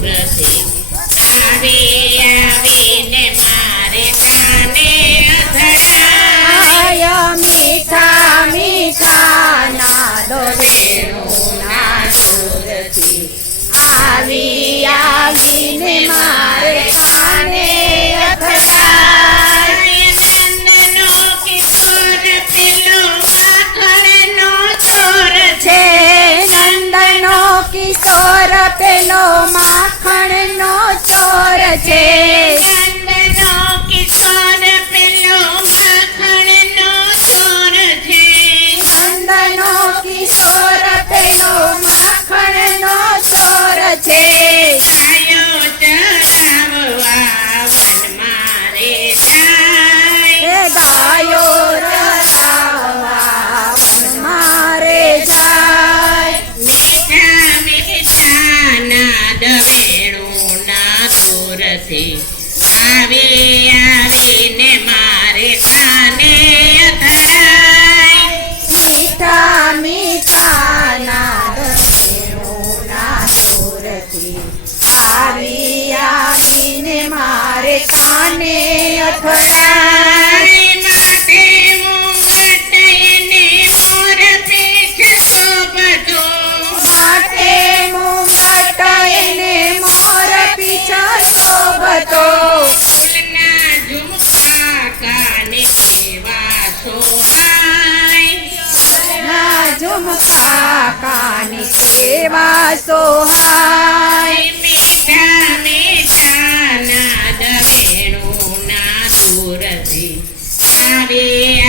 દૂરથી આવીને મારે કાને અથડાય. મીઠા મીઠા નાદો વેણુના દૂરથી આવીને મારે કાને અથડાય. નંદનો કિશોર પેલો માખણનો ચોર છે. નંદનો કિશોર પેલો માખણનો ચોર છે. નંદનો કિશોર પેલો માખણનો ચોર છે. નંદનો કિશોર પેલો માખણનો ચોર છે. ગાયો ચરાવવા વનમાં રે જાય. ગાયો રડાવવા મારે જાય. મીઠા મીઠા નાદ વેણુના દૂરથી આવીને મારે કાને અથડાય. મીઠા મીઠા નાદ વેણુના દૂરથી આવીને મારે કાને અથડાય. માથે મુંગટ એને મોર પીછ શોભતો. માટે મુંગટ એને મોર પીછો શોભતો. ફૂલના ઝુમકા કાને કેવા શોભાય. ના ઝુમકા કાને કેવા સોહાય. મીઠા મીઠા નાદ વેણુના દૂરથી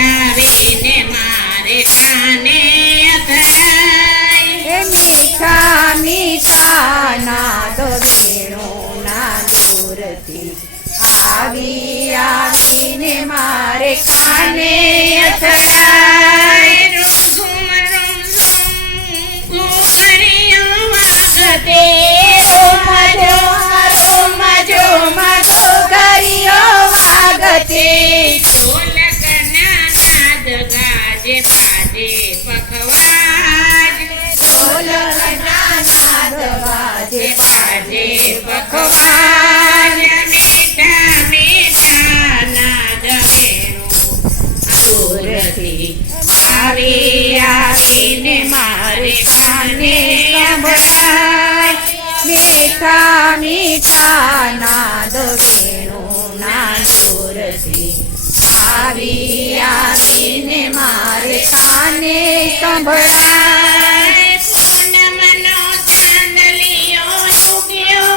આવીને મારે કાને અથડાય. મીઠા મીઠા નાદ વેણુના દૂરથી આવીને મારે કાને અથડાય. Room room ઘોઘરીઓ વાગતે. રોમ ઝુમ ઝુમ ઘોઘરીઓ વાગતે. ઢોલકના નાદ ગાજે બાજે પખવાજ. ઢોલકના નાદ વાજે બાજે પખવાજ. મીઠા મીઠા નાદ વેણુ દૂરથી આવીને મારે કાને સંભળાય. મીઠા મીઠા નાદ વેણુના દૂરથી આવીને મારે કાને સંભળાય. પૂનમનો ચાંદલિયો ઉગ્યો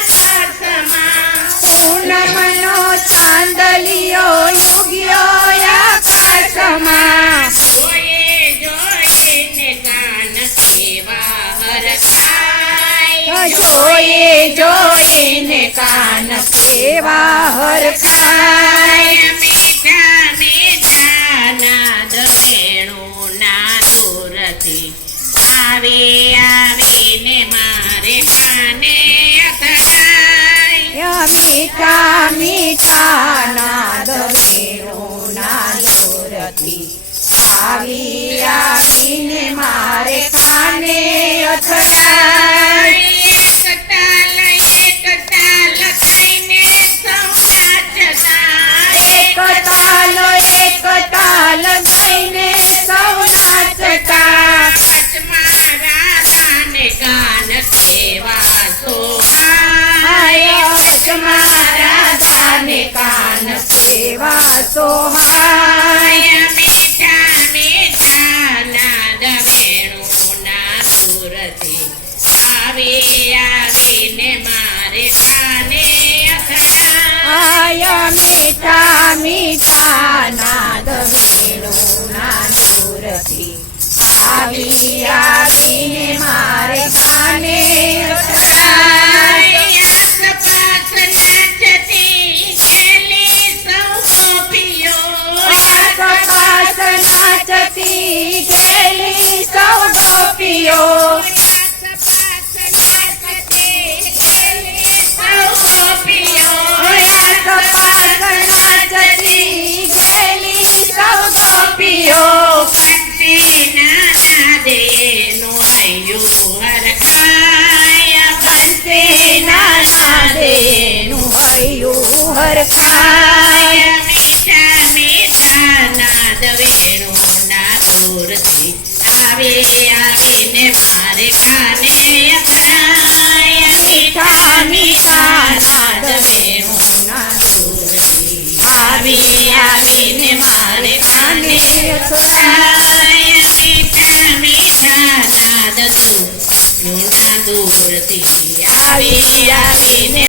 આકાશમાં. પૂનમનો ચાંદલિયો યુગ્યો આકાશમાં. જોઈને કાન કેવા હરખાય. જોઈને કાન કેવા હરખાય. મીઠા મીઠા નાદ વેણુના દૂરથી આવીને મારે કાને અથડાય. મીઠા મીઠા નાદ વેણુના દૂરથી આવીને મારે કાને અથડાય. એક તાલ થઈને સૌ નાચતા. એક તાલ ગઈને સૌ નાચતા. વચમાં રાધાને કાન કેવા શોભાય. વચમાં રાધાને કાન કેવા સોહાય. મીઠા મીઠા નાદ વેણુના દૂરથી આવીને મારે કાને અથડાય. મીઠા મીઠા નાદ વેણુના દૂરથી આવીને મારે કાને અથડાય. આસપાસ નાચતી ગેલી સૌ ગોપીઓ. આસપાસ નાચતી ગેલી સૌ ગોપીઓ. આસપાસ નાચતી ગેલી સૌ ગોપીઓ. આસપાસ નાચતી ગેલી સૌ ગોપીઓ. કંઠીના નાદે નો હૈયું હરખાય. કંસેના નાદેનું હૈયું હરખાય મીઠા મીઠા નાદ વેણુના દૂરથી આવીને મારે કાને અથડાય. મીઠા મીઠા નાદ વેણુના દૂરથી આવીને મારે કાને અથડાય. મીઠા મીઠા નાદ વેણુના દૂરથી આવીને